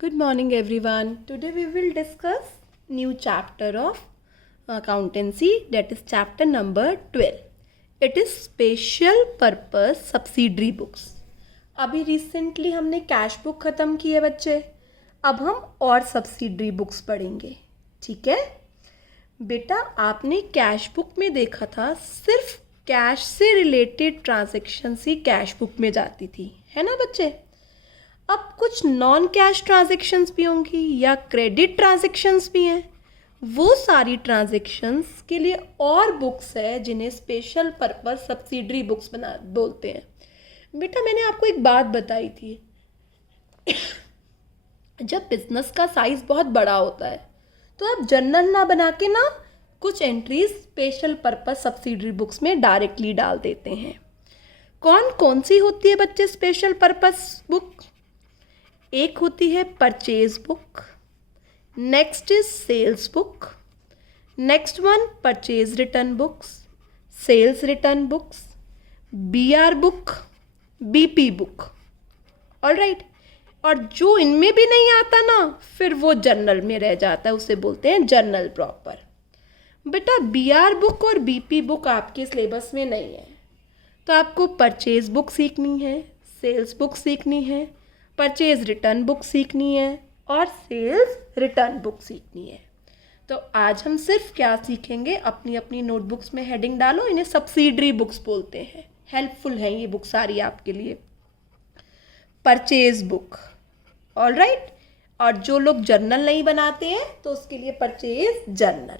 Good morning everyone. Today we will discuss new chapter of accountancy, that is chapter number 12. It is special purpose subsidiary books. अभी recently हमने cash book ख़त्म की है बच्चे. अब हम और सब्सिडरी बुक्स पढ़ेंगे. ठीक है बेटा, आपने कैश बुक में देखा था सिर्फ कैश से रिलेटेड ट्रांजैक्शंस ही कैश बुक में जाती थी, है ना बच्चे. अब कुछ नॉन कैश ट्रांजैक्शंस भी होंगी या क्रेडिट ट्रांजैक्शंस भी हैं. वो सारी ट्रांजैक्शंस के लिए और बुक्स है जिन्हें स्पेशल पर्पस सब्सिडरी बुक्स बोलते हैं. बेटा मैंने आपको एक बात बताई थी, जब बिजनेस का साइज बहुत बड़ा होता है तो आप जर्नल ना बना के ना कुछ entries special purpose subsidiary books में डायरेक्टली डाल देते हैं. कौन कौन सी होती है बच्चे स्पेशल पर्पस बुक? एक होती है purchase book, next is sales book, next one purchase return books, sales return books, BR book, BP book. Alright. और जो इनमें भी नहीं आता ना फिर वो जर्नल में रह जाता है, उसे बोलते हैं जर्नल प्रॉपर. बेटा बीआर बुक और बीपी बुक आपके सिलेबस में नहीं है, तो आपको परचेज बुक सीखनी है, सेल्स बुक सीखनी है, परचेज रिटर्न बुक सीखनी है और सेल्स रिटर्न बुक सीखनी है. तो आज हम सिर्फ क्या सीखेंगे, अपनी अपनी नोटबुक्स में हेडिंग डालो, इन्हें सब्सिडरी बुक्स बोलते हैं. हेल्पफुल है ये बुक सारी आपके लिए. Purchase book, alright. और जो लोग जर्नल नहीं बनाते हैं तो उसके लिए परचेज जर्नल.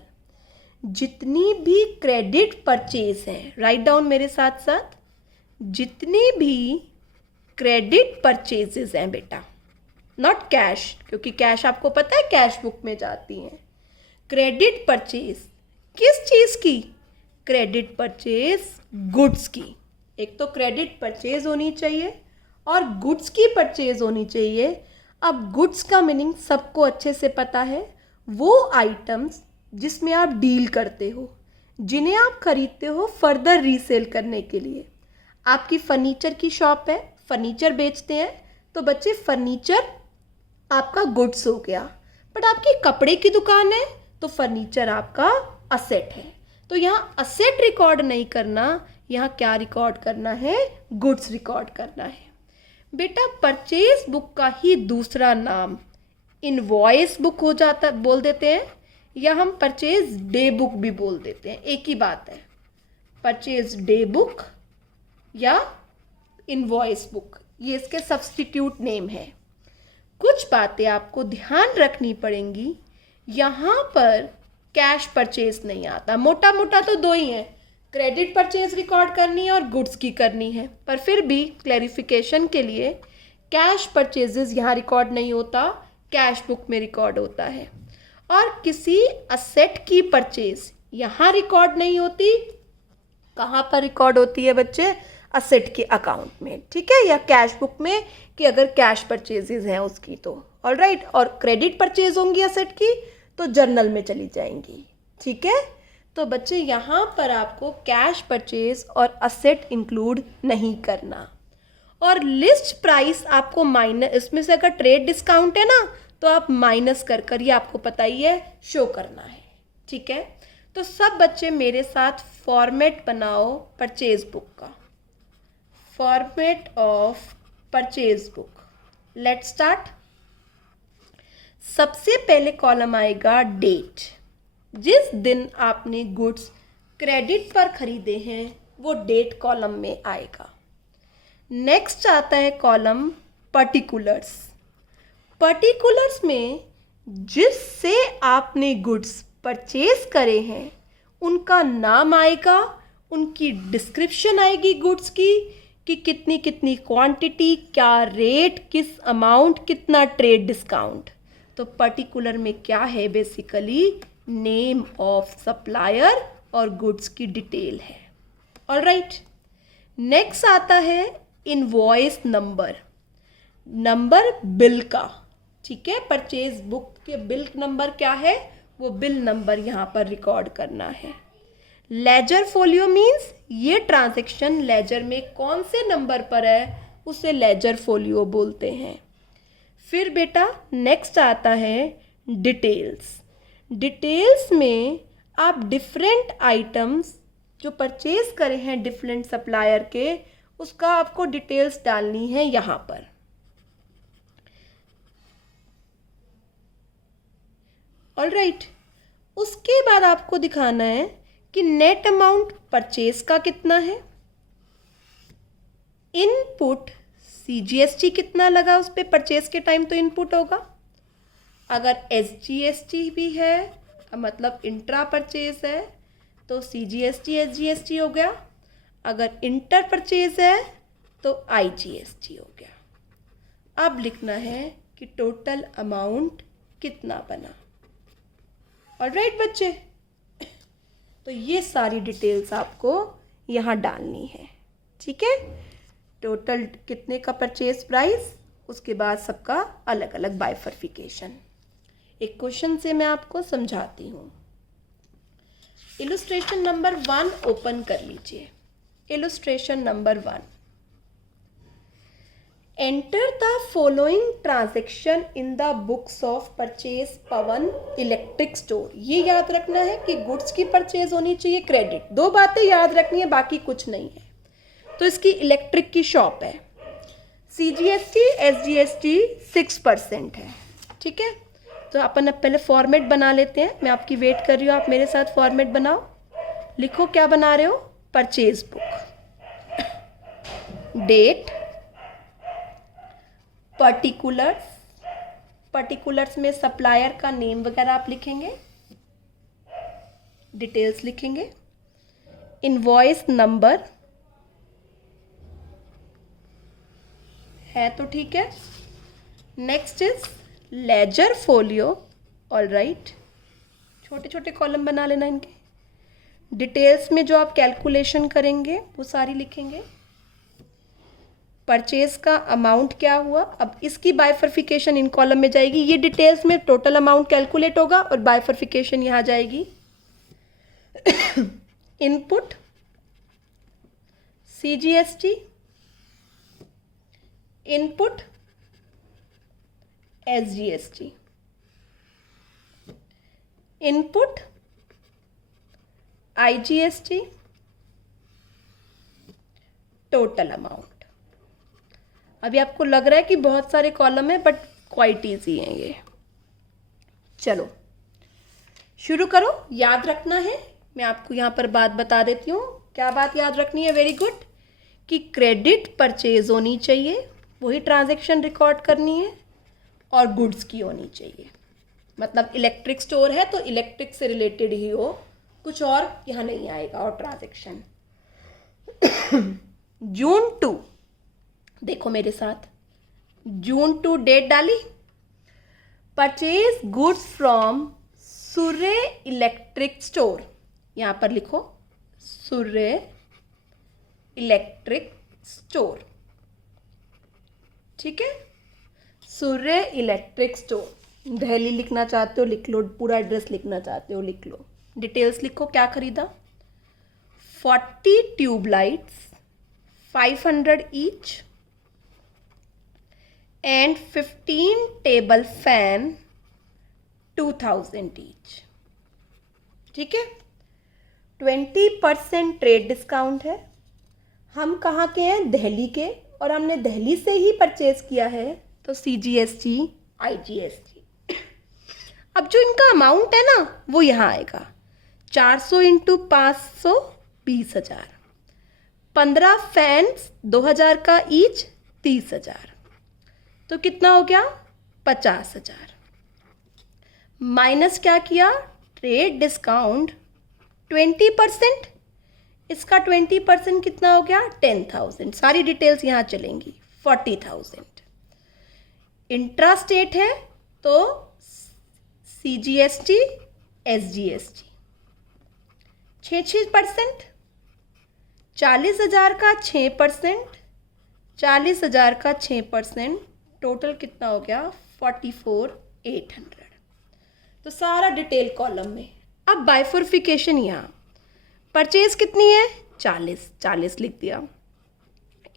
जितनी भी क्रेडिट परचेज हैं, राइट डाउन मेरे साथ साथ, जितनी भी क्रेडिट परचेजेस हैं बेटा, नॉट कैश, क्योंकि कैश आपको पता है कैश बुक में जाती हैं. क्रेडिट परचेज किस चीज़ की? क्रेडिट परचेज गुड्स की. एक तो क्रेडिट परचेज होनी चाहिए और गुड्स की परचेज होनी चाहिए. अब गुड्स का मीनिंग सबको अच्छे से पता है, वो आइटम्स जिसमें आप डील करते हो, जिन्हें आप खरीदते हो फर्दर रीसेल करने के लिए. आपकी फर्नीचर की शॉप है, फर्नीचर बेचते हैं, तो बच्चे फर्नीचर आपका गुड्स हो गया. बट आपकी कपड़े की दुकान है तो फर्नीचर आपका असेट है. तो यहाँ असेट रिकॉर्ड नहीं करना, यहाँ क्या रिकॉर्ड करना है? गुड्स रिकॉर्ड करना है. बेटा परचेज बुक का ही दूसरा नाम इनवॉइस बुक हो जाता, बोल देते हैं, या हम परचेज डे बुक भी बोल देते हैं. एक ही बात है, परचेज डे बुक या इनवॉइस बुक, ये इसके सब्स्टिट्यूट नेम है. कुछ बातें आपको ध्यान रखनी पड़ेंगी. यहाँ पर कैश परचेज नहीं आता. मोटा मोटा तो दो ही हैं, क्रेडिट परचेज रिकॉर्ड करनी है और गुड्स की करनी है. पर फिर भी क्लैरिफिकेशन के लिए कैश परचेजेस यहाँ रिकॉर्ड नहीं होता, कैश बुक में रिकॉर्ड होता है. और किसी असेट की परचेज यहाँ रिकॉर्ड नहीं होती. कहाँ पर रिकॉर्ड होती है बच्चे? असेट के अकाउंट में, ठीक है, या कैश बुक में, कि अगर कैश परचेजेस हैं उसकी तो. ऑलराइट. और क्रेडिट परचेज होंगी असेट की तो जर्नल में चली जाएंगी. ठीक है. तो बच्चे यहाँ पर आपको कैश परचेज और असेट इंक्लूड नहीं करना. और लिस्ट प्राइस आपको माइनस, इसमें से अगर ट्रेड डिस्काउंट है ना तो आप माइनस कर कर, ये आपको पता ही है, शो करना है. ठीक है. तो सब बच्चे मेरे साथ फॉर्मेट बनाओ परचेज बुक का. Format of purchase book. Let's start. सबसे पहले कॉलम आएगा डेट. जिस दिन आपने गुड्स क्रेडिट पर खरीदे हैं वो डेट कॉलम में आएगा. नेक्स्ट आता है कॉलम पर्टिकुलर्स. पर्टिकुलर्स में जिससे आपने गुड्स परचेज करे हैं उनका नाम आएगा, उनकी डिस्क्रिप्शन आएगी गुड्स की, कि कितनी कितनी क्वांटिटी, क्या रेट, किस अमाउंट, कितना ट्रेड डिस्काउंट. तो पर्टिकुलर में क्या है? बेसिकली नेम ऑफ सप्लायर और गुड्स की डिटेल है. ऑलराइट. नेक्स्ट आता है इनवॉइस नंबर. नंबर बिल का. ठीक है. परचेज बुक के बिल नंबर क्या है? वो बिल नंबर यहाँ पर रिकॉर्ड करना है. लेजर फोलियो मीन्स ये ट्रांजैक्शन लेजर में कौन से नंबर पर है उसे लेजर फोलियो बोलते हैं. फिर बेटा नेक्स्ट आता है डिटेल्स। डिटेल्स में आप डिफरेंट आइटम्स जो परचेज करे हैं डिफरेंट सप्लायर के, उसका आपको डिटेल्स डालनी है यहाँ पर। ऑलराइट, उसके बाद आपको दिखाना है कि नेट अमाउंट परचेज का कितना है, इनपुट CGST कितना लगा उस पर परचेज के टाइम, तो इनपुट होगा। अगर SGST भी है मतलब इंट्रा परचेज है तो CGST SGST हो गया। अगर इंटर परचेज है तो IGST हो गया। अब लिखना है कि टोटल अमाउंट कितना बना। ऑलराइट बच्चे, तो ये सारी डिटेल्स आपको यहाँ डालनी है। ठीक है, टोटल कितने का परचेज प्राइस, उसके बाद सबका अलग अलग बाइफर्फिकेशन। एक क्वेश्चन से मैं आपको समझाती हूँ। इलस्ट्रेशन नंबर 1 ओपन कर लीजिए। Illustration number 1, enter the following transaction in the books of purchase Pawan electric store. ये याद रखना है कि गुड्स की परचेज होनी चाहिए क्रेडिट, 2 बातें याद रखनी है, बाकी कुछ नहीं है। तो इसकी इलेक्ट्रिक की शॉप है, CGST SGST 6% है। ठीक है, तो अपन अब पहले फॉर्मेट बना लेते हैं। मैं आपकी वेट कर रही हूँ, आप मेरे साथ फॉर्मेट बनाओ। लिखो क्या बना रहे हो, purchase book, date, particulars, particulars में सप्लायर का नेम वगैरह आप लिखेंगे, डिटेल्स लिखेंगे, इनवॉइस नंबर है तो ठीक है। Next is ledger folio. Alright, छोटे छोटे कॉलम बना लेना इनके। डिटेल्स में जो आप कैलकुलेशन करेंगे वो सारी लिखेंगे। परचेज का अमाउंट क्या हुआ, अब इसकी बाइफर्फिकेशन इन कॉलम में जाएगी। ये डिटेल्स में टोटल अमाउंट कैलकुलेट होगा और बाइफर्फिकेशन यहाँ जाएगी। Input CGST, input SGST, input IGST, total amount. अभी आपको लग रहा है कि बहुत सारे कॉलम है, बट क्वाइट इजी हैं ये। चलो शुरू करो। याद रखना है, मैं आपको यहाँ पर बात बता देती हूँ। क्या बात याद रखनी है, वेरी गुड, कि क्रेडिट परचेज होनी चाहिए, वही ट्रांजैक्शन रिकॉर्ड करनी है, और गुड्स की होनी चाहिए। मतलब इलेक्ट्रिक स्टोर है तो इलेक्ट्रिक से रिलेटेड ही हो, कुछ और यहाँ नहीं आएगा और ट्रांजैक्शन। जून 2, देखो मेरे साथ, जून 2 डेट डाली। Purchase goods from Surya electric store, यहाँ पर लिखो सूर्य इलेक्ट्रिक स्टोर। ठीक है, सूर्य इलेक्ट्रिक स्टोर। दिल्ली लिखना चाहते हो लिख लो, पूरा एड्रेस लिखना चाहते हो लिख लो। डिटेल्स लिखो, क्या खरीदा, 40 tubelights 500 each and 15 table fan 2000 each। ठीक है, 20% ट्रेड डिस्काउंट है। हम कहाँ के हैं, दिल्ली के, और हमने दिल्ली से ही परचेज किया है तो CGST IGST। अब जो इनका अमाउंट है ना वो यहाँ आएगा, 400 × 500 20,000, 15 फैंस 2000 का ईच 30,000, तो कितना हो गया 50,000। माइनस क्या किया, ट्रेड डिस्काउंट 20%, इसका 20% कितना हो गया 10,000। सारी डिटेल्स यहाँ चलेंगी, 40,000। इंट्रा स्टेट है तो CGST SGST 6%, 40,000 का 6%, 40,000 का 6%, टोटल कितना हो गया 44,800। तो सारा डिटेल कॉलम में। अब बाइफर्फिकेशन, यहाँ परचेज कितनी है 40 लिख दिया।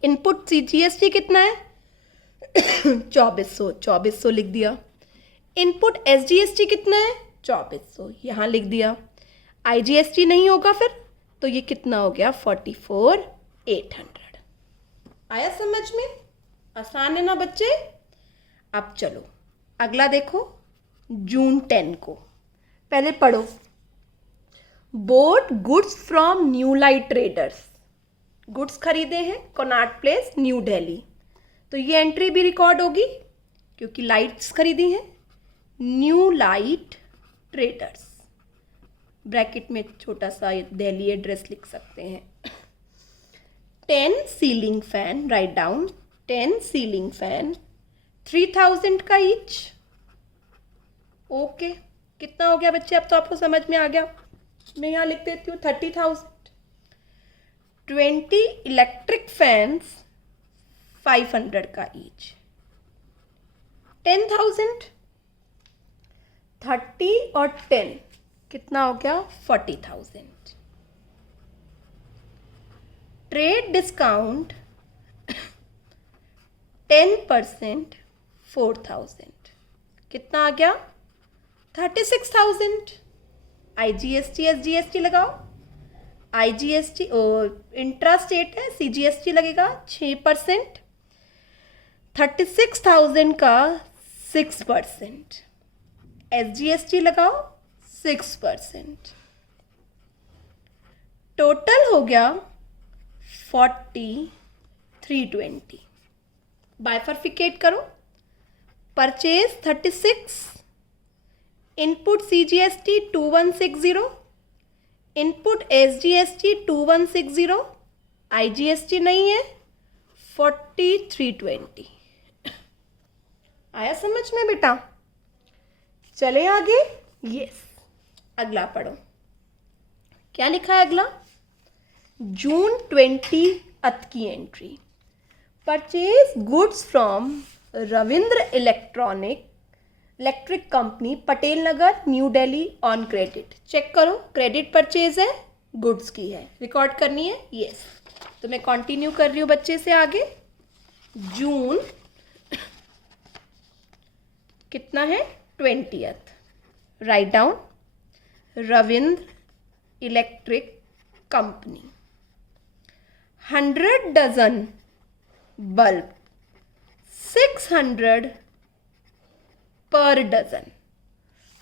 इनपुट CGST कितना है 2400 लिख दिया। इनपुट SGST कितना है? 2400, यहाँ लिख दिया। IGST नहीं होगा फिर, तो ये कितना हो गया? 44,800। आया समझ में? आसान है ना बच्चे? अब चलो अगला देखो, जून 10 को। पहले पढ़ो, boat goods from new light traders. Goods खरीदे हैं कॉनाट प्लेस, न्यू दिल्ली। तो ये एंट्री भी रिकॉर्ड होगी क्योंकि लाइट्स खरीदी हैं। न्यू लाइट ट्रेडर्स, ब्रैकेट में छोटा सा दिल्ली एड्रेस लिख सकते हैं। 10 ceiling fan, write down, 10 ceiling fan 3000 का ईच। ओके, कितना हो गया बच्चे? अब तो आपको समझ में आ गया। मैं यहाँ लिख देती हूँ 30,000। 20 इलेक्ट्रिक फैंस 500 का ईच, 10,000। 30 और 10 कितना हो गया? 40,000। ट्रेड डिस्काउंट 10% 4,000, कितना आ गया? 36,000। IGST SGST लगाओ। IGST इंट्रा स्टेट है, CGST लगेगा 6%। 36,000 का 6%, SGST लगाओ 6%। टोटल हो गया 4320। बाइफरफिकेट करो। Purchase 36, input CGST 2160, input SGST 2160, IGST नहीं है, 4320। आया समझ में बेटा? चले आगे। यस, अगला पढ़ो। क्या लिखा है अगला? जून 20 की entry. Purchase goods from Ravindra electric company, Patel Nagar, new Delhi on credit. Check करो, क्रेडिट परचेज है, गुड्स की है, रिकॉर्ड करनी है। यस, तो मैं कंटिन्यू कर रही हूँ बच्चे से आगे। जून कितना है? 20। Write down, Ravindra electric company 100 dozen bulb 600 पर डजन।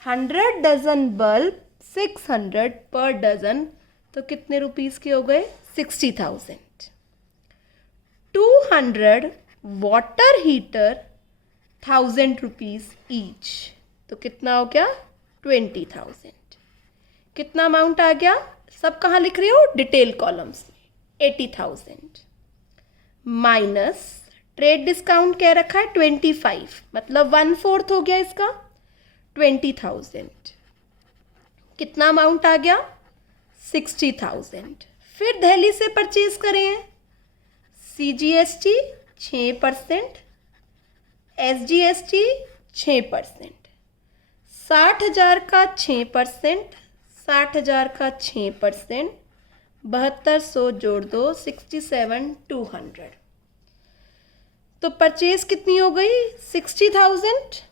100 डजन बल्ब 600 पर डजन, तो कितने रुपीस के हो गए? 60,000। 200 वाटर हीटर 1000 रुपीज ईच, तो कितना हो गया? 20,000। कितना अमाउंट आ गया? सब कहाँ लिख रहे हो? डिटेल कॉलम्स में। 80,000 माइनस ट्रेड डिस्काउंट कह रखा है 25, मतलब 1/4 हो गया इसका, 20,000। कितना अमाउंट आ गया? 60,000। फिर दिल्ली से परचेज करें हैं। CGST 6%, SGST 6%, 60,000 का 6%, 60,000 का 6%, 7200 जोड़ दो, 67,200। तो परचेज कितनी हो गई? 60,000।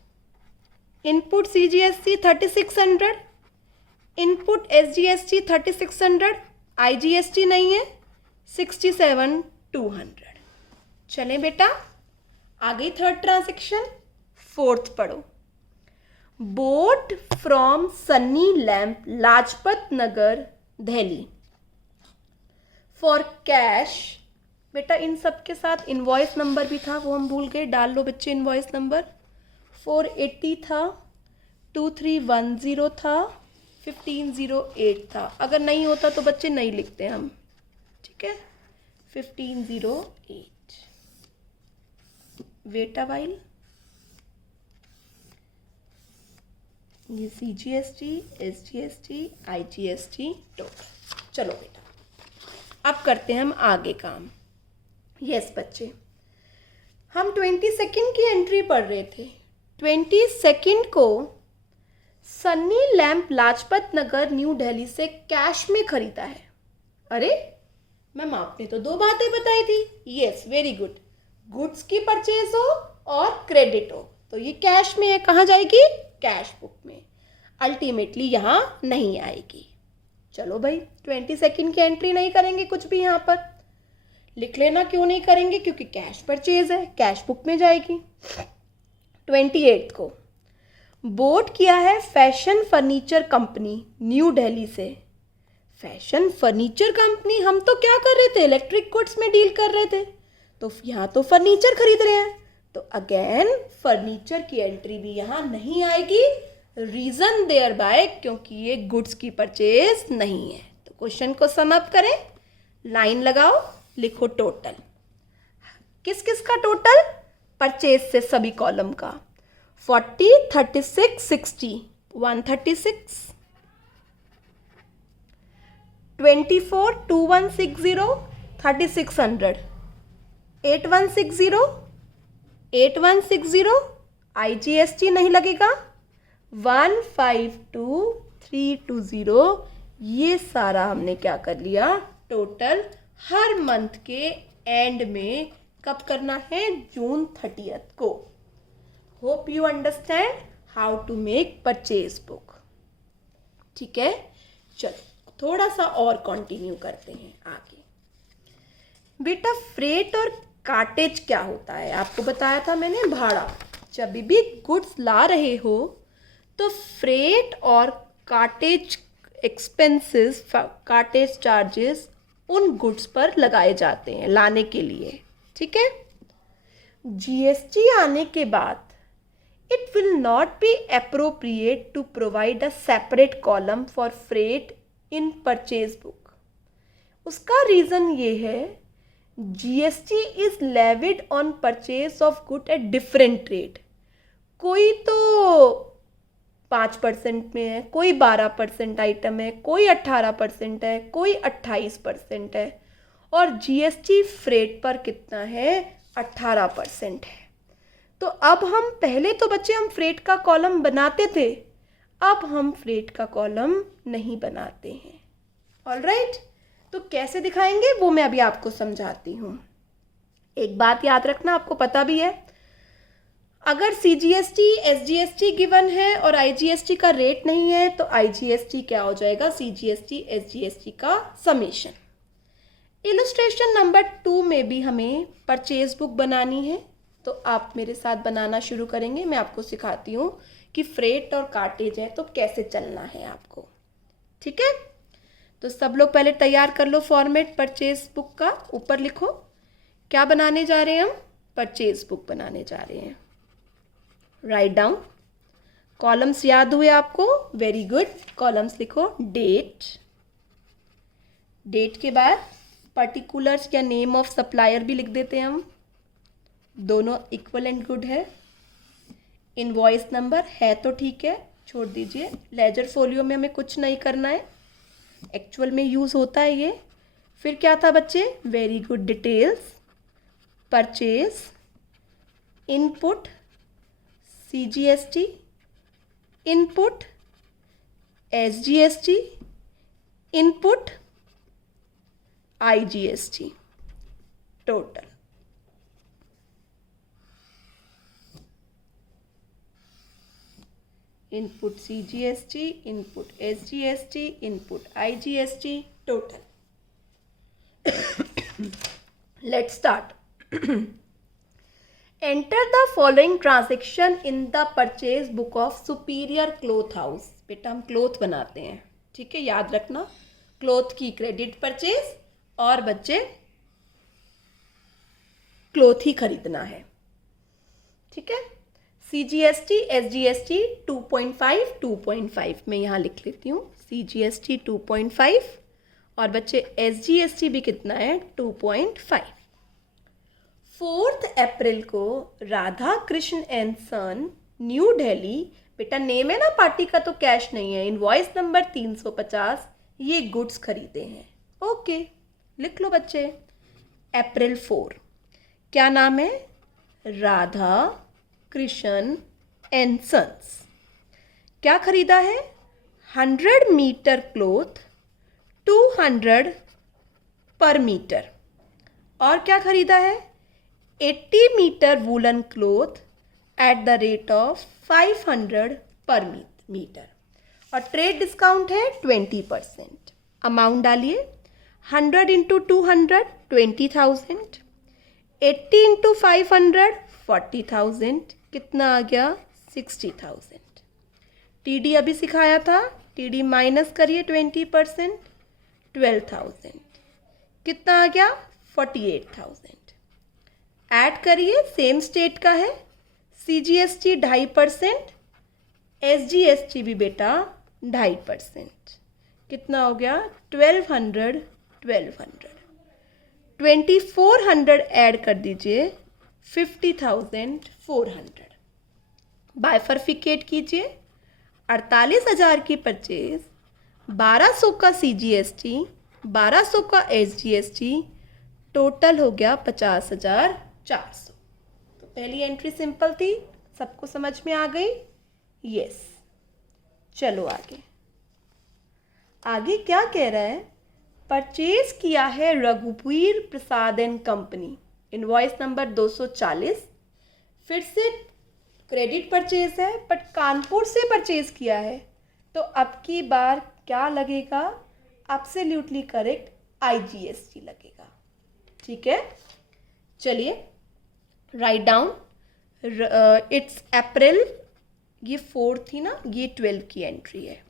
Input CGST 3600, input SGST 3600, IGST नहीं है, 67,200। चले बेटा, आ गई थर्ड ट्रांजैक्शन। फोर्थ पढ़ो। Boat from Sunny lamp, Lajpat Nagar, Delhi for cash. बेटा इन सब के साथ इनवॉइस नंबर भी था, वो हम भूल गए, डाल लो बच्चे इनवॉइस नंबर। 480 था, 2310 था, 1508 था। अगर नहीं होता तो बच्चे नहीं लिखते हम, ठीक है। 1508। Wait a while. ये CGST, SGST, IGST टोटल। चलो बेटा, अब करते हैं हम आगे काम। यस बच्चे, हम 22 की एंट्री पढ़ रहे थे। 22 को सन्नी लैम्प लाजपत नगर न्यू दिल्ली से कैश में खरीदा है। अरे मैम आपने तो दो बातें बताई थी। यस वेरी गुड, गुड्स की परचेज हो और क्रेडिट हो तो ये कैश में है, कहाँ जाएगी? कैश बुक में। अल्टीमेटली यहाँ नहीं आएगी। चलो भाई 22 की एंट्री नहीं करेंगे कुछ भी यहाँ पर, लिख लेना क्यों नहीं करेंगे, क्योंकि कैश परचेज है, कैश बुक में जाएगी। 28 को बोर्ड किया है fashion furniture company New Delhi से। फैशन फर्नीचर कंपनी, हम तो क्या कर रहे थे? इलेक्ट्रिक गुड्स में डील कर रहे थे, तो यहाँ तो फर्नीचर खरीद रहे हैं, तो अगेन फर्नीचर की एंट्री भी यहाँ नहीं आएगी। रीजन देयर बाय, क्योंकि ये गुड्स की परचेज नहीं है। तो क्वेश्चन को सम अप करें, लाइन लगाओ, लिखो टोटल। किस किस का टोटल? परचेज से सभी कॉलम का। 40, 36, 60, 136। 24, 2160, 3600। 8160, 8160, IGST नहीं लगेगा। 152320, ये सारा हमने क्या कर लिया? टोटल हर मंथ के एंड में कब करना है? जून 30 को। Hope you understand how to make purchase book. ठीक है, चलो थोड़ा सा और कंटिन्यू करते हैं आगे। बेटा फ्रेट और कार्टेज क्या होता है? आपको बताया था मैंने, भाड़ा। जब भी गुड्स ला रहे हो तो फ्रेट और कार्टेज एक्सपेंसेस, कार्टेज चार्जेस उन गुड्स पर लगाए जाते हैं लाने के लिए। ठीक है, जीएसटी आने के बाद it will not be appropriate to provide a separate column for freight in purchase book. उसका रीज़न ये है, GST is levied on purchase of good at different rate. कोई तो 5% में है, कोई 12% आइटम है, कोई 18% है, कोई 28% है, और जीएसटी फ्रेट पर कितना है? 18% है। तो अब हम पहले तो बच्चे हम फ्रेट का कॉलम बनाते थे, अब हम फ्रेट का कॉलम नहीं बनाते हैं। ऑलराइट, तो कैसे दिखाएंगे वो मैं अभी आपको समझाती हूँ। एक बात याद रखना, आपको पता भी है, अगर सीजीएसटी एसजीएसटी गिवन है और आईजीएसटी का रेट नहीं है तो आईजीएसटी क्या हो जाएगा? सीजीएसटी एसजीएसटी का समेशन। इलस्ट्रेशन नंबर 2 में भी हमें परचेज बुक बनानी है, तो आप मेरे साथ बनाना शुरू करेंगे। मैं आपको सिखाती हूँ कि फ्रेट और कार्टेज है तो कैसे चलना है आपको। ठीक है, तो सब लोग पहले तैयार कर लो फॉर्मेट परचेज बुक का। ऊपर लिखो क्या बनाने जा रहे हैं हम? परचेज बुक बनाने जा रहे हैं। Write down. कॉलम्स याद हुए आपको? Very good. कॉलम्स लिखो, डेट, डेट के बाद पर्टिकुलर्स या नेम ऑफ सप्लायर भी लिख देते हैं हम, दोनों इक्वल एंड गुड है। इनवॉइस नंबर है तो ठीक है, छोड़ दीजिए। लेजर फोलियो में हमें कुछ नहीं करना है, एक्चुअल में यूज़ होता है ये। फिर क्या था बच्चे? Very good. Details, purchase, input, CGST, input, SGST, input, IGST, total. Input CGST, input SGST, input IGST, total. Let's start. Enter the following transaction in the purchase book of superior cloth house. बेटा हम cloth बनाते हैं, ठीक है, याद रखना। Cloth की credit purchase और बच्चे क्लॉथ ही खरीदना है। ठीक है, सीजीएसटी एसजीएसटी 2.5 2.5 मैं यहाँ लिख लेती हूँ। सीजीएसटी 2.5 और बच्चे एसजीएसटी भी कितना है? 2.5। 4 अप्रैल को Radha Krishna and son new Delhi, बेटा नेम है ना पार्टी का तो कैश नहीं है, इनवॉइस नंबर 350, ये गुड्स खरीदे हैं। ओके, लिख लो बच्चे। अप्रैल 4 क्या नाम है? Radha Krishna and sons. क्या खरीदा है? 100 मीटर क्लॉथ 200 पर मीटर। और क्या खरीदा है? 80 metre woollen cloth at the rate of 500 per metre और ट्रेड डिस्काउंट है 20%। अमाउंट डालिए 100 इंटू 200 20,000, 80 इंटू 500 40,000, कितना आ गया 60,000। टीडी अभी सिखाया था, टीडी माइनस करिए 20%, 12,000, कितना आ गया 48,000। ऐड करिए, सेम स्टेट का है, CGST 2.5%, SGST भी बेटा 2.5%, कितना हो गया 1200, 2400 ऐड कर दीजिए 50,400। बाइफर्फिकेट कीजिए, 48,000 की परचेज, 1200 का CGST, 1200 का SGST, टोटल हो गया 50,400। तो पहली एंट्री सिंपल थी, सबको समझ में आ गई? यस। चलो आगे। आगे क्या कह रहा है? परचेज किया है रघुवीर Prasad and company, invoice number 240। फिर से क्रेडिट परचेज है, बट कानपुर से परचेज किया है, तो अब की बार क्या लगेगा? एब्सोल्युटली करेक्ट, IGST लगेगा। ठीक है, चलिए राइट डाउन। इट्स अप्रैल, ये 4 थी ना, ये 12 की एंट्री है।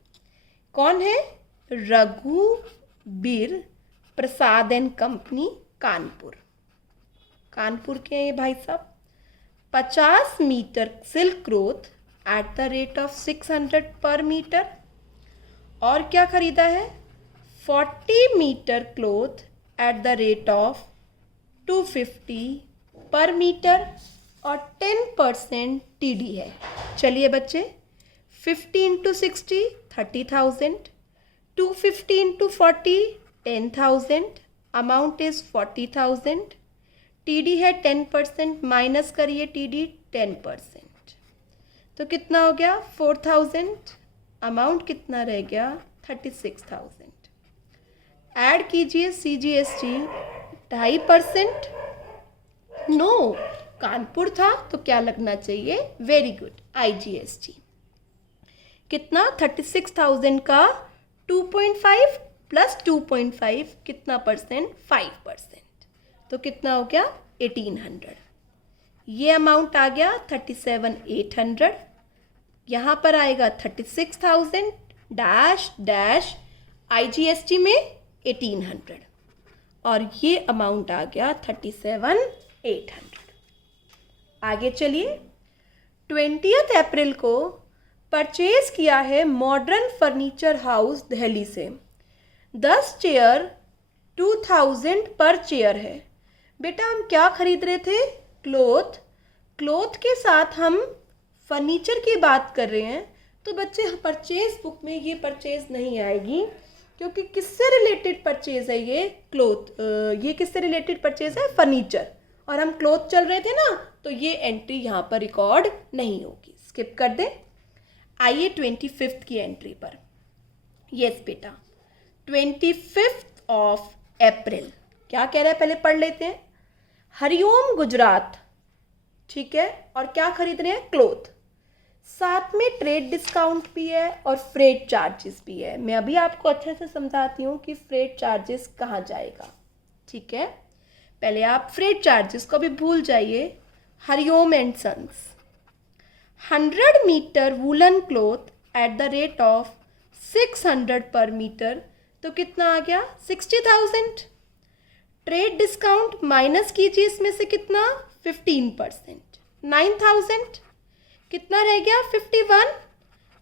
कौन है? रघुवीर प्रसाद एंड कंपनी, कानपुर। कानपुर के हैं ये भाई साहब। 50 metre silk cloth at the rate of 600 per metre. और क्या खरीदा है? 40 metre cloth at the rate of 250 per metre और 10% TD है। चलिए बच्चे, 50 into 60 30,000, 250 into 40 10,000, amount is 40,000, TD है 10%, माइनस करिए TD 10%, तो कितना हो गया 4,000, अमाउंट कितना रह गया 36,000। ऐड कीजिए CGST 2.5%, नो कानपुर था तो क्या लगना चाहिए? Very good, IGST। कितना? 36,000 का 2.5 प्लस 2.5 कितना परसेंट? 5%, तो कितना हो गया 1800। ये अमाउंट आ गया 37,800, यहाँ पर आएगा 36,000 डैश डैश IGST में 1800 और ये अमाउंट आ गया 37,800। आगे चलिए, 20 अप्रैल को परचेज किया है मॉडर्न फर्नीचर हाउस दिल्ली से। 10 चेयर 2,000 पर चेयर है। बेटा हम क्या खरीद रहे थे? क्लोथ। क्लोथ के साथ हम फर्नीचर की बात कर रहे हैं, तो बच्चे परचेज बुक में ये परचेज नहीं आएगी, क्योंकि किससे रिलेटेड परचेज है ये? क्लोथ। ये किससे रिलेटेड परचेज है? फर्नीचर। और हम क्लोथ चल रहे थे ना, तो ये एंट्री यहाँ पर रिकॉर्ड नहीं होगी, स्किप कर दें। आइए 25 की एंट्री पर। यस बेटा, 25 अप्रैल क्या कह रहा है पहले पढ़ लेते हैं। हरिओम गुजरात, ठीक है, और क्या खरीद रहे हैं? क्लोथ। साथ में ट्रेड डिस्काउंट भी है और फ्रेट चार्जेस भी है। मैं अभी आपको अच्छे से समझाती हूँ कि फ्रेट चार्जेस कहाँ जाएगा। ठीक है, पहले आप फ्रेट चार्जेस को भी भूल जाइए। Hariom and sons, 100 metre woollen cloth at the rate of 600 per metre, तो कितना आ गया 60,000। ट्रेड डिस्काउंट माइनस कीजिए इसमें से कितना 15%, 9,000, कितना रह गया 51।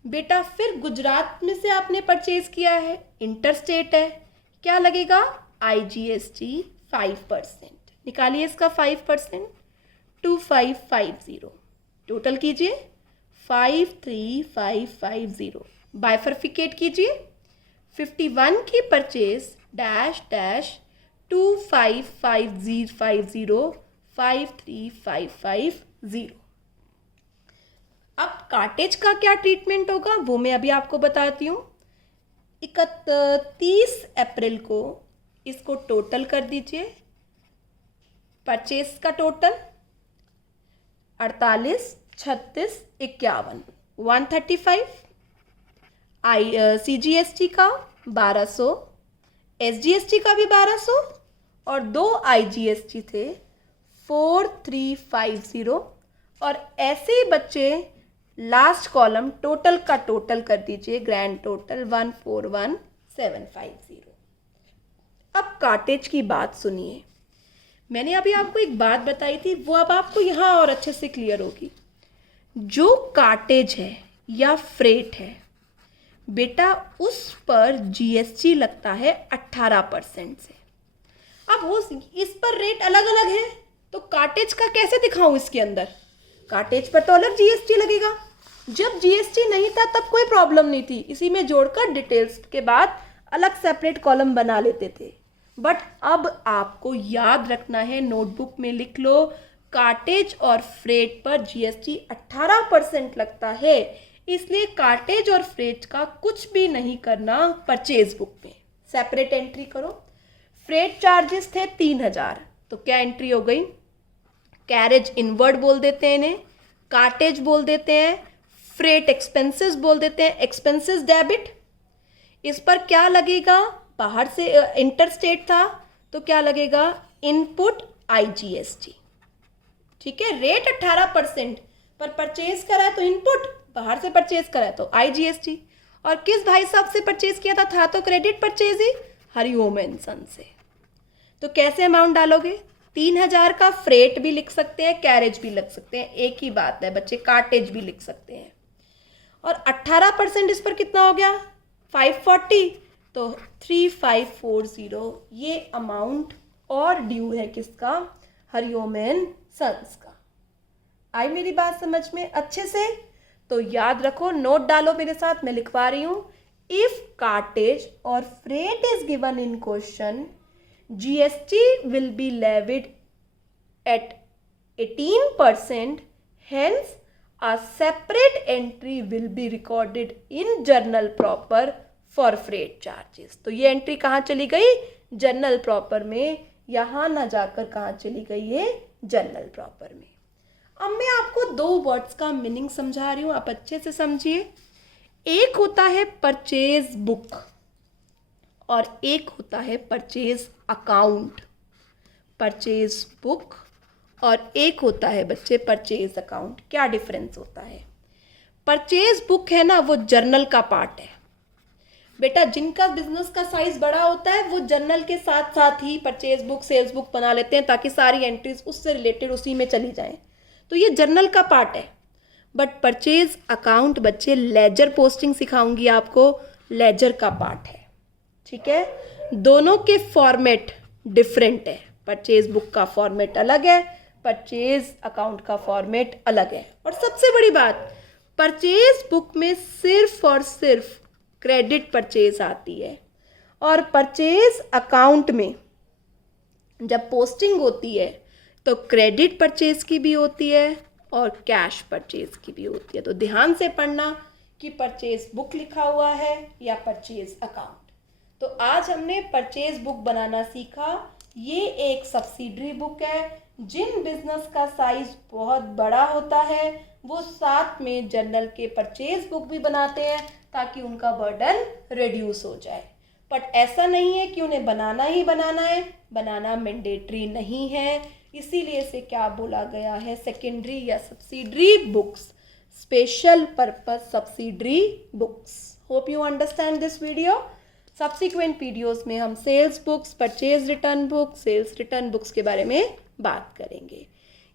बेटा फिर गुजरात में से आपने परचेज किया है, इंटरस्टेट है, क्या लगेगा IGST 5%। निकालिए इसका 5%, 2550, टोटल कीजिए 53,550। बाइफर्फिकेट कीजिए, 51 की परचेज डैश डैश 2550 53,550। अब कार्टेज का क्या ट्रीटमेंट होगा वो मैं अभी आपको बताती हूँ। 31 अप्रैल को इसको टोटल कर दीजिए, परचेज का टोटल 48, 36, 51, 135। CGST का 1200, SGST का भी 1200 और 2 IGST थे 4350। और ऐसे ही बच्चे लास्ट कॉलम टोटल का टोटल कर दीजिए, ग्रैंड टोटल 141750। अब कार्टेज की बात सुनिए। मैंने अभी आपको एक बात बताई थी, वो अब आपको यहाँ और अच्छे से क्लियर होगी। जो कार्टेज है या फ्रेट है बेटा, उस पर GST लगता है 18% से। अब हो इस पर रेट अलग अलग है, तो कार्टेज का कैसे दिखाऊं इसके अंदर? कार्टेज पर तो अलग GST लगेगा। जब GST नहीं था तब कोई प्रॉब्लम नहीं थी, इसी में जोड़कर डिटेल्स के बाद अलग सेपरेट कॉलम बना लेते थे। बट अब आपको याद रखना है, नोटबुक में लिख लो, कार्टेज और फ्रेट पर GST 18% लगता है, इसलिए कार्टेज और फ्रेट का कुछ भी नहीं करना परचेज बुक में। सेपरेट एंट्री करो। फ्रेट चार्जेस थे 3000, तो क्या एंट्री हो गई? कैरेज इनवर्ड बोल देते हैं इन्हें, कार्टेज बोल देते हैं, फ्रेट एक्सपेंसेस बोल देते हैं, एक्सपेंसेस डेबिट। इस पर क्या लगेगा? बाहर से इंटरस्टेट था तो क्या लगेगा? Input IGST। ठीक है, रेट 18% पर परचेज करा है तो इनपुट, बाहर से परचेज करा है तो IGST। और किस भाई साहब से परचेज किया था तो क्रेडिट परचेज ही, हरिओम एंड सन से। तो कैसे अमाउंट डालोगे? 3000 का फ्रेट भी लिख सकते हैं, कैरेज भी लिख सकते हैं, एक ही बात है बच्चे, कार्टेज भी लिख सकते हैं। और 18% इस पर कितना हो गया? 540, तो 3540 ये अमाउंट और ड्यू है किसका? हरिओम एंड सन्स का। आई मेरी बात समझ में अच्छे से? तो याद रखो, नोट डालो मेरे साथ, मैं लिखवा रही हूं। इफ कार्टेज और freight is given in question, GST will be levied at 18%, hence a separate entry will be recorded in journal proper for freight charges। तो ये एंट्री कहाँ चली गई? जर्नल प्रॉपर में। यहाँ ना जाकर कहाँ चली गई? ये जर्नल प्रॉपर में। अब मैं आपको 2 वर्ड्स का मीनिंग समझा रही हूँ, आप अच्छे से समझिए। एक होता है परचेज बुक और एक होता है परचेज अकाउंट। परचेज बुक और एक होता है बच्चे परचेज अकाउंट। क्या डिफरेंस होता है? परचेज बुक है ना, वो जर्नल का पार्ट है बेटा। जिनका बिजनेस का साइज बड़ा होता है वो जर्नल के साथ साथ ही परचेज बुक, सेल्स बुक बना लेते हैं ताकि सारी एंट्रीज उससे रिलेटेड उसी में चली जाएं। तो ये जर्नल का पार्ट है। बट परचेज अकाउंट बच्चे, लेजर पोस्टिंग सिखाऊंगी आपको, लेजर का पार्ट है। ठीक है, दोनों के फॉर्मेट डिफरेंट है। परचेज बुक का फॉर्मेट अलग है, परचेज अकाउंट का फॉर्मेट अलग है। और सबसे बड़ी बात, परचेज बुक में सिर्फ और सिर्फ क्रेडिट परचेज आती है और परचेज अकाउंट में जब पोस्टिंग होती है तो क्रेडिट परचेज की भी होती है और कैश परचेज की भी होती है। तो ध्यान से पढ़ना कि परचेज बुक लिखा हुआ है या परचेज अकाउंट। तो आज हमने परचेज बुक बनाना सीखा। ये एक सब्सिडरी बुक है। जिन बिजनेस का साइज बहुत बड़ा होता है वो साथ में जर्नल के परचेज बुक भी बनाते हैं ताकि उनका बर्डन रिड्यूस हो जाए। बट ऐसा नहीं है कि उन्हें बनाना ही बनाना है, बनाना मैंडेटरी नहीं है। इसीलिए इसे क्या बोला गया है? सेकेंडरी या subsidiary books, special purpose subsidiary books. Hope you understand this video. Subsequent videos में हम sales books, purchase return book, sales return books के बारे में बात करेंगे।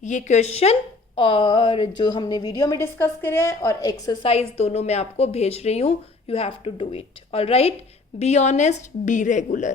ये क्वेश्चन और जो हमने वीडियो में डिस्कस करे हैं और एक्सरसाइज दोनों मैं आपको भेज रही हूँ। You have to do it. Alright, be honest, be regular.